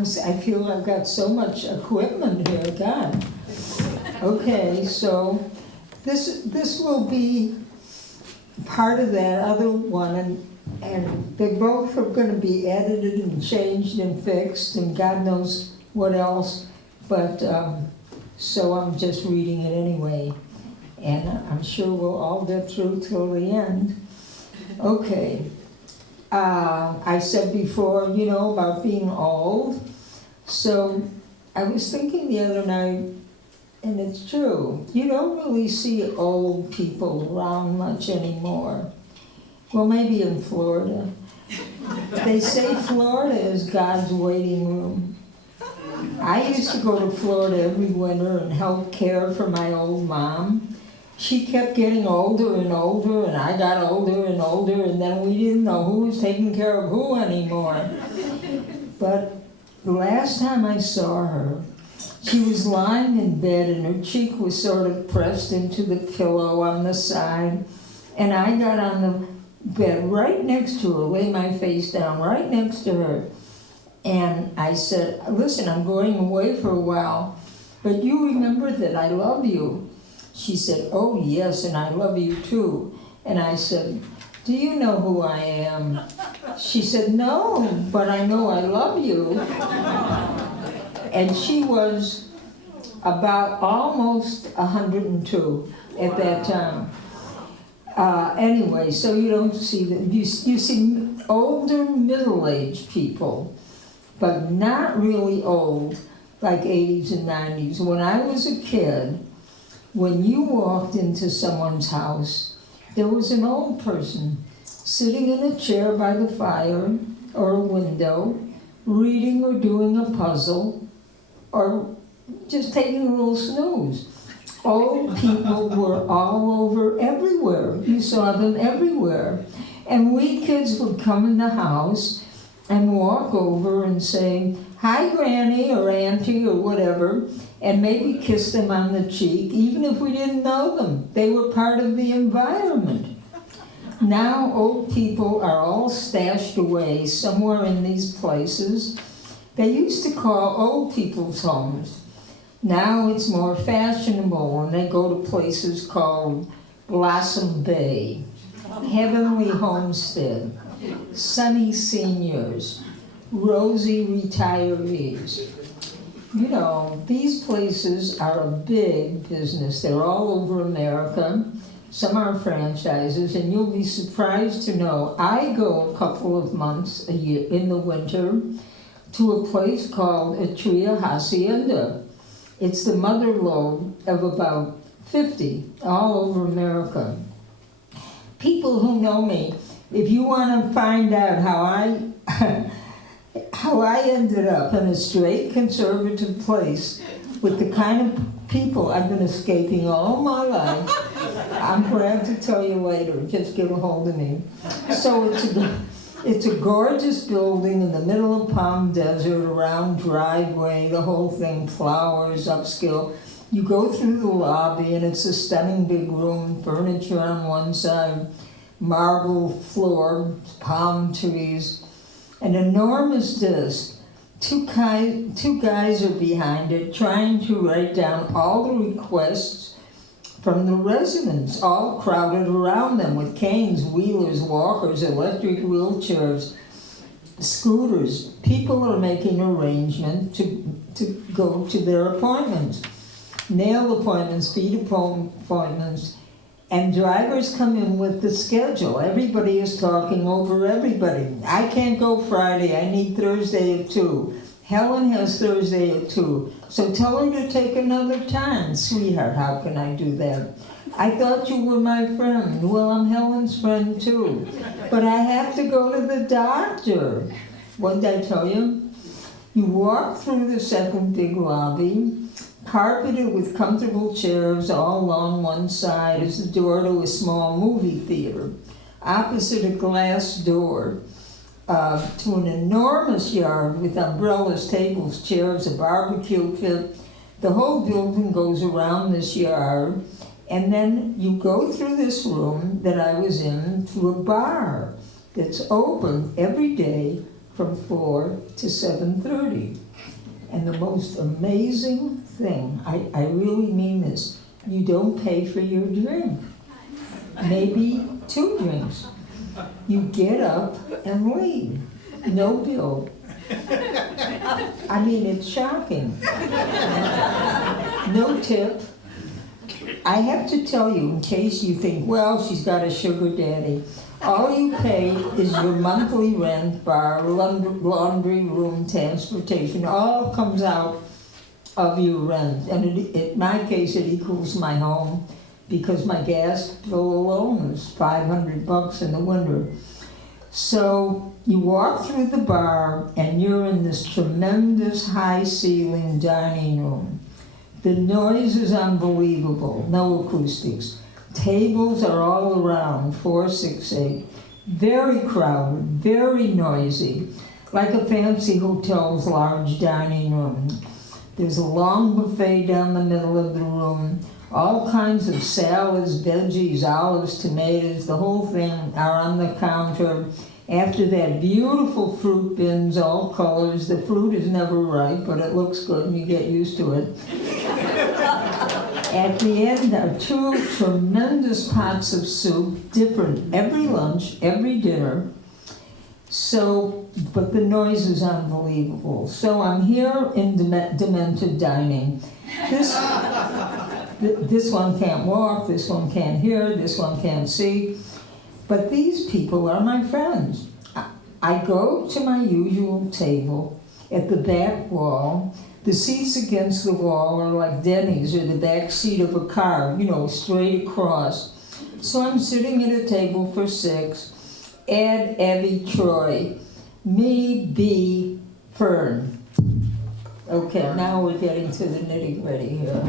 I feel I've got so much equipment here, God. Okay, so this will be part of that other one, and they both are gonna be edited and changed and fixed, and God knows what else, but, so I'm just reading it anyway, and I'm sure we'll all get through till the end. Okay. I said before, about being old. So I was thinking the other night, and it's true, you don't really see old people around much anymore. Well, maybe in Florida. They say Florida is God's waiting room. I used to go to Florida every winter and help care for my old mom. She kept getting older and older, and I got older and older, and then we didn't know who was taking care of who anymore. But the last time I saw her, she was lying in bed, and her cheek was sort of pressed into the pillow on the side, and I got on the bed right next to her, lay my face down right next to her, and I said, listen, I'm going away for a while, but you remember that I love you. She said, oh yes, and I love you too. And I said, do you know who I am? She said, no, but I know I love you. And she was about almost 102 at that time. Anyway, so you don't see them. You see older middle-aged people, but not really old, like 80s and 90s. When I was a kid, when you walked into someone's house, there was an old person sitting in a chair by the fire or a window, reading or doing a puzzle, or just taking a little snooze. Old people were all over everywhere. You saw them everywhere. And we kids would come in the house and walk over and say, hi, Granny, or Auntie, or whatever, and maybe kiss them on the cheek, even if we didn't know them. They were part of the environment. Now old people are all stashed away somewhere in these places. They used to call old people's homes. Now it's more fashionable when they go to places called Blossom Bay, Heavenly Homestead, Sunny Seniors, Rosy Retirees. These places are a big business. They're all over America. Some are franchises, and you'll be surprised to know I go a couple of months a year in the winter to a place called Atria Hacienda. It's the mother lode of about 50 all over America. People who know me, if you want to find out how I ended up in a straight conservative place with the kind of people I've been escaping all my life, I'm glad to tell you later. Just get a hold of me. So it's a gorgeous building in the middle of Palm Desert, a round driveway, the whole thing, flowers, upscale. You go through the lobby, and it's a stunning big room, furniture on one side, marble floor, palm trees, an enormous disc. Two guys are behind it trying to write down all the requests from the residents, all crowded around them with canes, wheelers, walkers, electric wheelchairs, scooters. People are making arrangements to go to their appointments, nail appointments, feet appointments, and drivers come in with the schedule. Everybody is talking over everybody. I can't go Friday, I need Thursday at 2. Helen has Thursday at 2. So tell her to take another time. Sweetheart, how can I do that? I thought you were my friend. Well, I'm Helen's friend too. But I have to go to the doctor. What did I tell you? You walk through the second big lobby, carpeted with comfortable chairs all along one side is the door to a small movie theater. Opposite a glass door to an enormous yard with umbrellas, tables, chairs, a barbecue pit. The whole building goes around this yard, and then you go through this room that I was in to a bar that's open every day from 4 to 7:30. And the most amazing thing, I really mean this, you don't pay for your drink. Maybe 2 drinks. You get up and leave. No bill. I mean, it's shocking. No tip. I have to tell you, in case you think, well, she's got a sugar daddy, all you pay is your monthly rent, bar, laundry room, transportation, all comes out of your rent. And in my case, it equals my home, because my gas bill alone is $500 in the winter. So you walk through the bar and you're in this tremendous high-ceiling dining room. The noise is unbelievable, no acoustics. Tables are all around, 4, 6, 8. Very crowded, very noisy, like a fancy hotel's large dining room. There's a long buffet down the middle of the room. All kinds of salads, veggies, olives, tomatoes, the whole thing are on the counter. After that, beautiful fruit bins, all colors. The fruit is never ripe, but it looks good and you get used to it. At the end are 2 tremendous pots of soup, different every lunch, every dinner. So, but the noise is unbelievable. So I'm here in demented dining. This one can't walk, this one can't hear, this one can't see. But these people are my friends. I go to my usual table at the back wall. The seats against the wall are like Denny's or the back seat of a car, you know, straight across. So I'm sitting at a table for 6. Ed, Evie, Troy, me, B, Fern. Okay, now we're getting to the nitty-gritty here.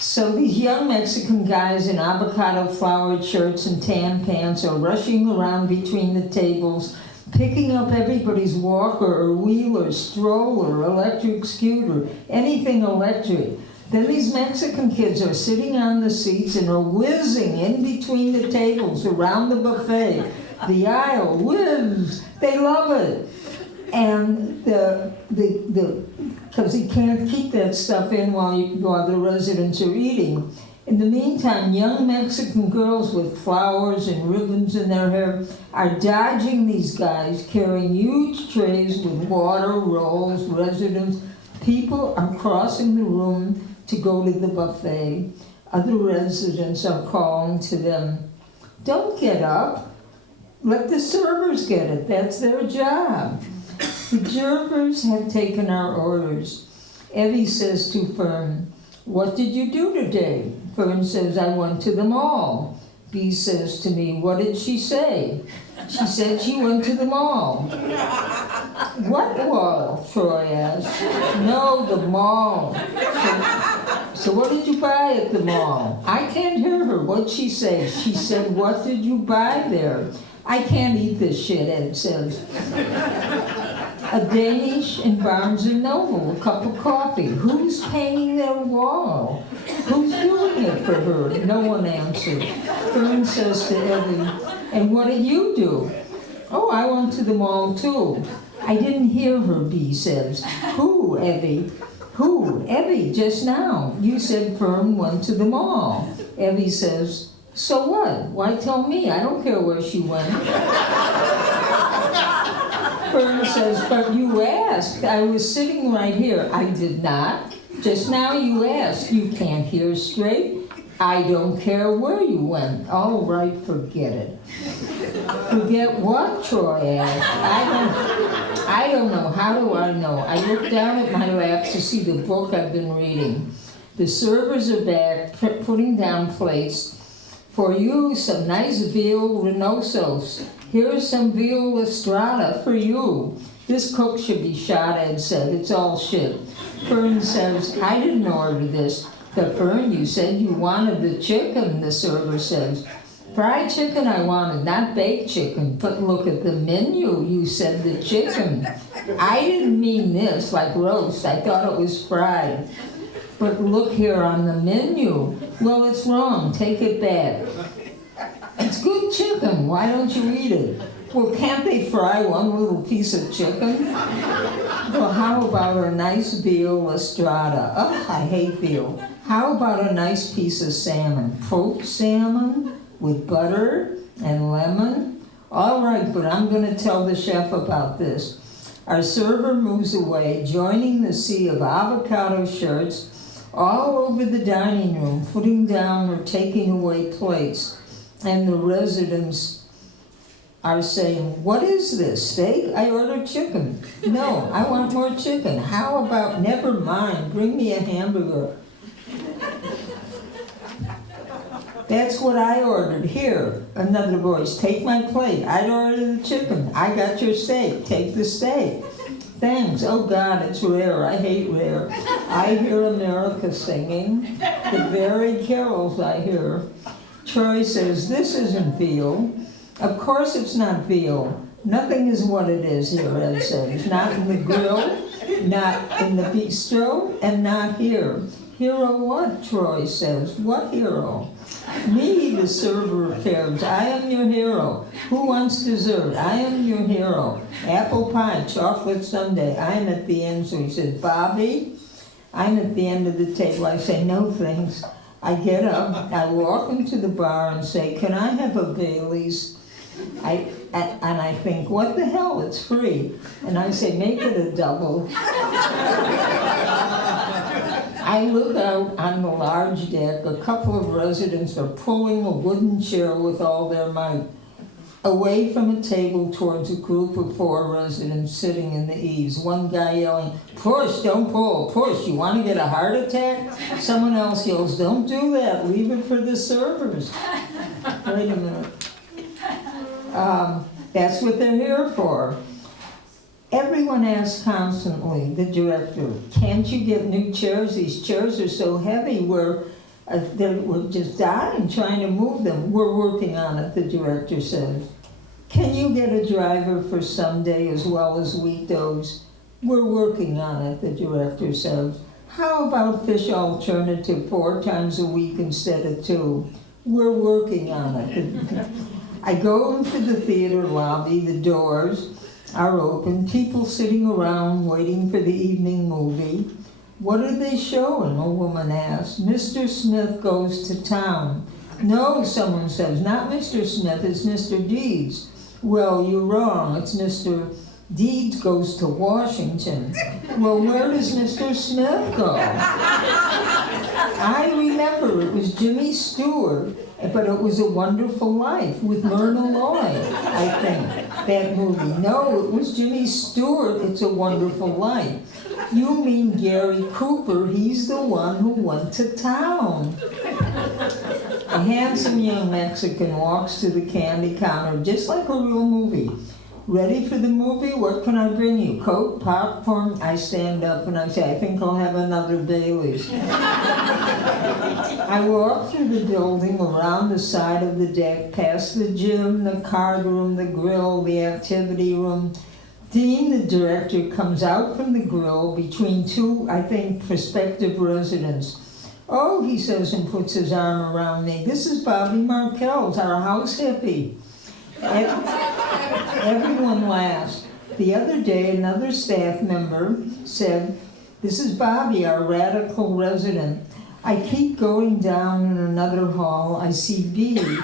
So these young Mexican guys in avocado-flowered shirts and tan pants are rushing around between the tables, picking up everybody's walker or wheel or stroller, electric scooter, anything electric. Then these Mexican kids are sitting on the seats and are whizzing in between the tables around the buffet. The aisle, whiz, they love it. And because you can't keep that stuff in while the residents are eating. In the meantime, young Mexican girls with flowers and ribbons in their hair are dodging these guys, carrying huge trays with water, rolls, residents. People are crossing the room to go to the buffet. Other residents are calling to them, "Don't get up. Let the servers get it. That's their job." The servers have taken our orders. Evie says to Fern, "What did you do today?" Fern says, "I went to the mall." B says to me, "What did she say?" She said she went to the mall. "What wall?" Troy asked. "No, the mall." So what did you buy at the mall? I can't hear her. What'd she say? She said, "What did you buy there?" I can't eat this shit, Ed says. A Danish in Barnes & Noble, a cup of coffee. Who's painting their wall? Who's doing it for her? No one answered. Fern says to Evie, "And what did you do?" "Oh, I went to the mall too." I didn't hear her, B says. "Who, Evie?" "Who? Evie, just now. You said Fern went to the mall." Evie says, "So what? Why tell me? I don't care where she went." Fern says, "But you asked. I was sitting right here." "I did not. Just now you asked. You can't hear straight." "I don't care where you went." "All right, forget it." "Forget what?" Troy asked. I don't know. How do I know? I look down at my lap to see the book I've been reading. The servers are back, putting down plates. "For you, some nice veal renosos. Here's some veal Estrada for you." "This cook should be shot," Ed said. "It's all shit." Fern says, "I didn't order this." "But Fern, you said you wanted the chicken," the server says. "Fried chicken I wanted, not baked chicken." "But look at the menu, you said the chicken." "I didn't mean this, like roast. I thought it was fried." "But look here on the menu." "Well, it's wrong. Take it back." "It's good chicken. Why don't you eat it?" Well, can't they fry one little piece of chicken? Well, how about a nice veal estrada? Oh, I hate veal. How about a nice piece of salmon? Poached salmon with butter and lemon? All right, but I'm going to tell the chef about this. Our server moves away, joining the sea of avocado shirts all over the dining room, putting down or taking away plates. And the residents are saying, what is this, steak? I ordered chicken. No, I want more chicken. How about, never mind, bring me a hamburger. That's what I ordered. Here, another voice, take my plate. I ordered the chicken. I got your steak. Take the steak. Thanks. Oh God, it's rare. I hate rare. I hear America singing. The very carols I hear. Troy says, this isn't veal. Of course it's not veal. Nothing is what it is here, Ed says. Not in the grill, not in the bistro, and not here. Hero what? Troy says. What hero? Me, the server appears. I am your hero. Who wants dessert? I am your hero. Apple pie, chocolate sundae. I'm at the end. So he says, Bobby, I'm at the end of the table. I say, no thanks. I get up, I walk into the bar and say, can I have a Bailey's? And I think, what the hell, it's free. And I say, make it a double. I look out on the large deck. A couple of residents are pulling a wooden chair with all their might away from a table towards a group of 4 residents sitting in the eaves. One guy yelling, push, don't pull, push, you want to get a heart attack? Someone else yells, don't do that, leave it for the servers. Wait a minute. That's what they're here for. Everyone asks constantly, the director, can't you get new chairs? These chairs are so heavy, we're just dying trying to move them. We're working on it, the director says. Can you get a driver for Sunday as well as weekdays? We're working on it, the director says. How about fish alternative 4 times a week instead of 2? We're working on it. I go into the theater lobby, the doors are open, people sitting around waiting for the evening movie. What are they showing? A woman asks. Mr. Smith Goes to Town. No, someone says, not Mr. Smith, it's Mr. Deeds. Well, you're wrong, it's Mr. Deeds Goes to Washington. Well, where does Mr. Smith go? I remember it was Jimmy Stewart, but it was A Wonderful Life with Myrna Loy, I think, that movie. No, it was Jimmy Stewart, It's a Wonderful Life. You mean Gary Cooper, he's the one who went to town. A handsome young Mexican walks to the candy counter, just like a real movie. Ready for the movie? What can I bring you? Coke, popcorn? I stand up and I say, I think I'll have another Bailey's. I walk through the building, around the side of the deck, past the gym, the card room, the grill, the activity room. Dean, the director, comes out from the grill between 2, I think, prospective residents. Oh, he says and puts his arm around me. This is Bobby Markels, our house hippie. Everyone laughs. The other day, another staff member said, this is Bobby, our radical resident. I keep going down in another hall. I see Bee.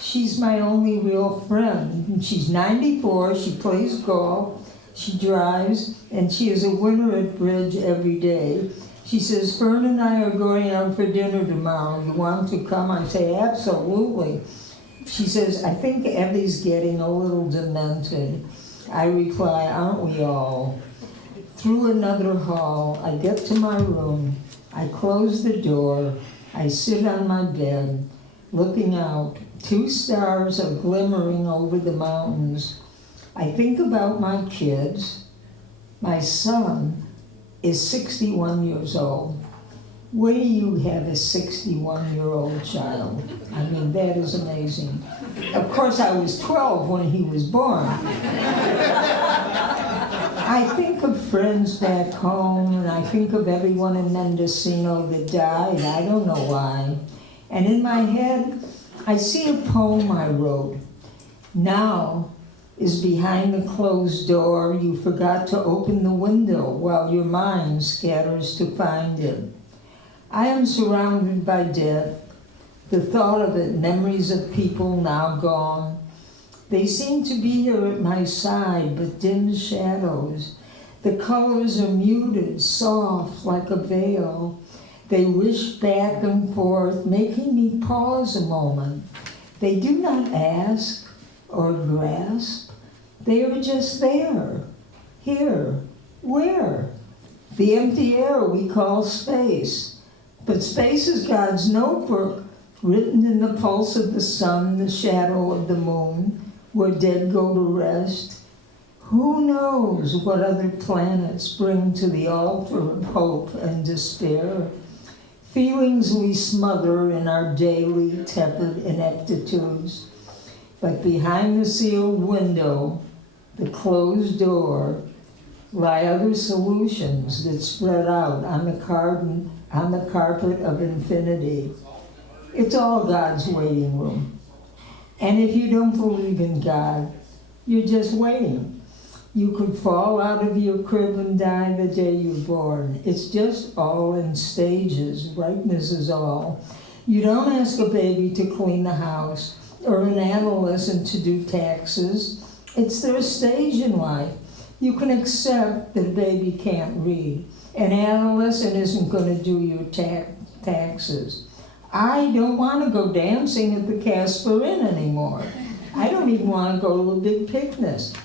She's my only real friend. She's 94, she plays golf, she drives, and she is a winner at bridge every day. She says, Fern and I are going out for dinner tomorrow. You want to come? I say, absolutely. She says, I think Evie's getting a little demented. I reply, aren't we all? Through another hall, I get to my room. I close the door. I sit on my bed, looking out. 2 stars are glimmering over the mountains. I think about my kids. My son is 61 years old. Where do you have a 61-year-old child? I mean, that is amazing. Of course, I was 12 when he was born. I think of friends back home, and I think of everyone in Mendocino that died. I don't know why. And in my head, I see a poem I wrote. Now is behind the closed door you forgot to open the window while your mind scatters to find it. I am surrounded by death. The thought of it, memories of people now gone. They seem to be here at my side, but dim shadows. The colors are muted, soft like a veil. They wish back and forth, making me pause a moment. They do not ask or grasp. They are just there. Here. Where? The empty air we call space. But space is God's notebook, written in the pulse of the sun, the shadow of the moon, where dead go to rest. Who knows what other planets bring to the altar of hope and despair? Feelings we smother in our daily tepid ineptitudes. But behind the sealed window, the closed door, lie other solutions that spread out on the carpet of infinity. It's all God's waiting room. And if you don't believe in God, you're just waiting. You could fall out of your crib and die the day you're born. It's just all in stages. Ripeness is all. You don't ask a baby to clean the house or an adolescent to do taxes. It's their stage in life. You can accept that a baby can't read. An adolescent isn't going to do your taxes. I don't want to go dancing at the Casper Inn anymore. I don't even want to go to a big picnic.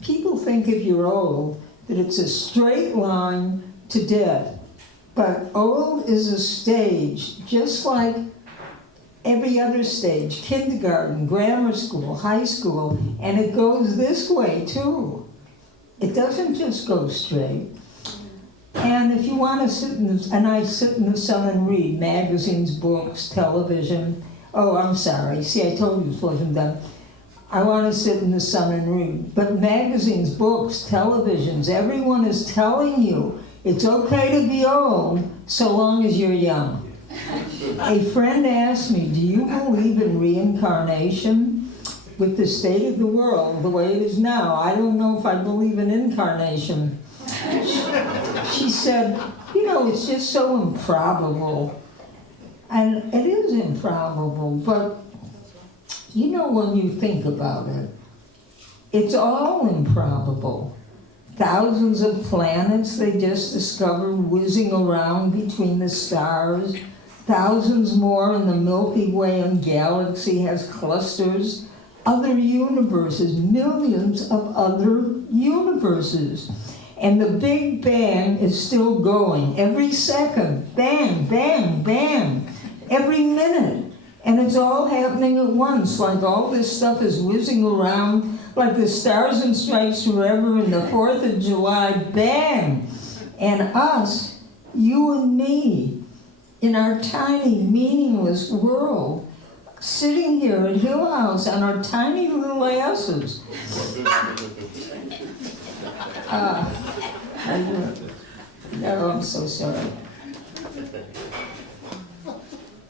People think if you're old that it's a straight line to death. But old is a stage, just like every other stage, kindergarten, grammar school, high school, and it goes this way too. It doesn't just go straight. And if you want to sit I sit in the sun and read magazines, books, television. Oh, I'm sorry. See, I told you this wasn't done. I want to sit in the sun and read. But magazines, books, televisions, everyone is telling you it's okay to be old so long as you're young. A friend asked me, do you believe in reincarnation? With the state of the world the way it is now, I don't know if I believe in incarnation. She said, it's just so improbable. And it is improbable, but when you think about it, it's all improbable. Thousands of planets they just discovered whizzing around between the stars. Thousands more in the Milky Way and galaxy has clusters. Other universes, millions of other universes. And the Big Bang is still going. Every second, bang, bang, bang. Every minute. And it's all happening at once, like all this stuff is whizzing around, like the Stars and Stripes Forever and the 4th of July, bang! And us, you and me, in our tiny, meaningless world, sitting here at Hill House on our tiny little asses. No, I'm so sorry.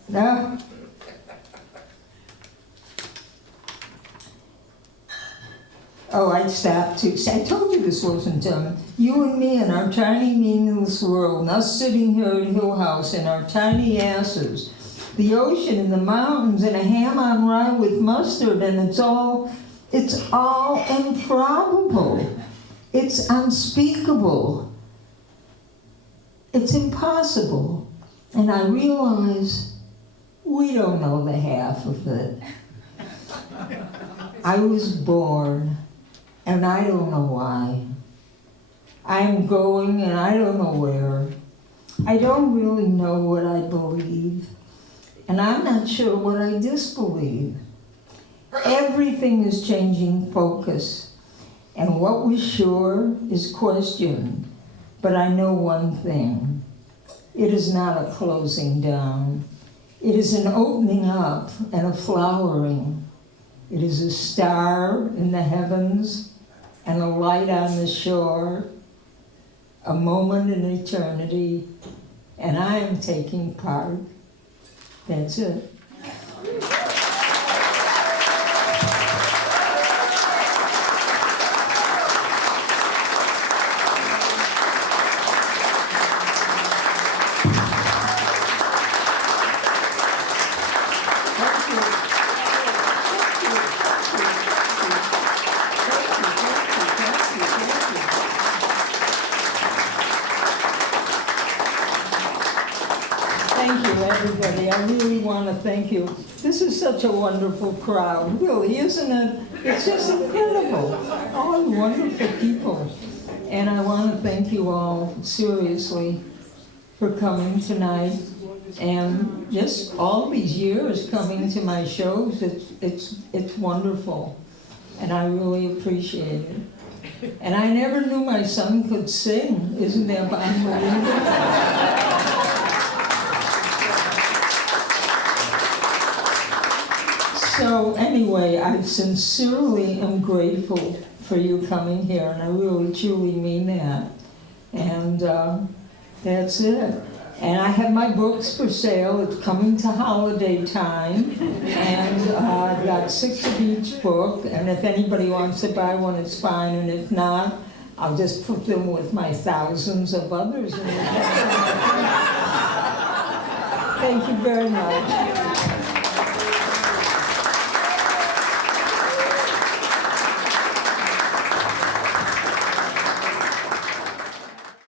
No. Oh, I stopped too. See, I told you this wasn't done. You and me in our tiny, meaningless world, and us sitting here at Hill House in our tiny asses. The ocean and the mountains and a ham on rye with mustard, and it's all improbable. It's unspeakable. It's impossible. And I realize we don't know the half of it. I was born, and I don't know why. I'm going, and I don't know where. I don't really know what I believe, and I'm not sure what I disbelieve. Everything is changing focus, and what was sure is questioned. But I know one thing. It is not a closing down. It is an opening up and a flowering. It is a star in the heavens and a light on the shore, a moment in eternity, and I am taking part. That's it. really want to thank you. This is such a wonderful crowd, really, isn't it? It's just incredible. All wonderful people. And I want to thank you all, seriously, for coming tonight. And just all these years coming to my shows, it's wonderful. And I really appreciate it. And I never knew my son could sing. Isn't that unbelievable? So anyway, I sincerely am grateful for you coming here, and I really, truly mean that. And that's it. And I have my books for sale. It's coming to holiday time. And I've got 6 of each book. And if anybody wants to buy one, it's fine. And if not, I'll just put them with my thousands of others. Thank you very much.